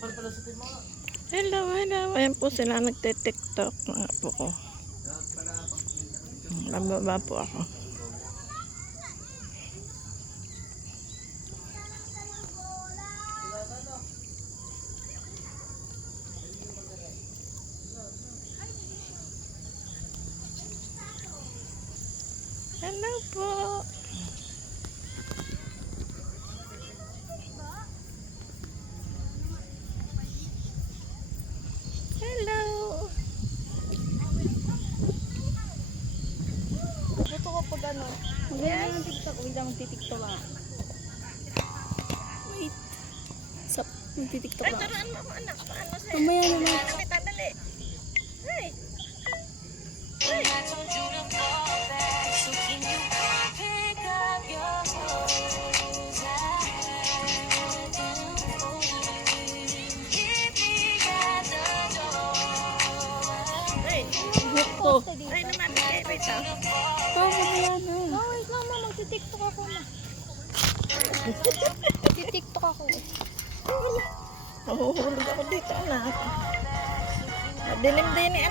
Hello, hello. Ayan po sila nagte-tiktok mga po ko. Nababa po ako. Hello po. Hello. Gusto ko pag ano. Maganda ng TikTok. Wait lang, magti-TikTok ah. Wait. Sap, magti-TikTok Ay, ah. turuan mo ako anak. Paano sa'yo? Mamaya naman. Dali. Hey. Oh. Ay, naman. Okay, wait ah. Mamaya na. Oh, wait lang ma. Magti-TikTok ako na. Magti-TikTok ako. Nahuhulog ako dito anak. Madilim din eh.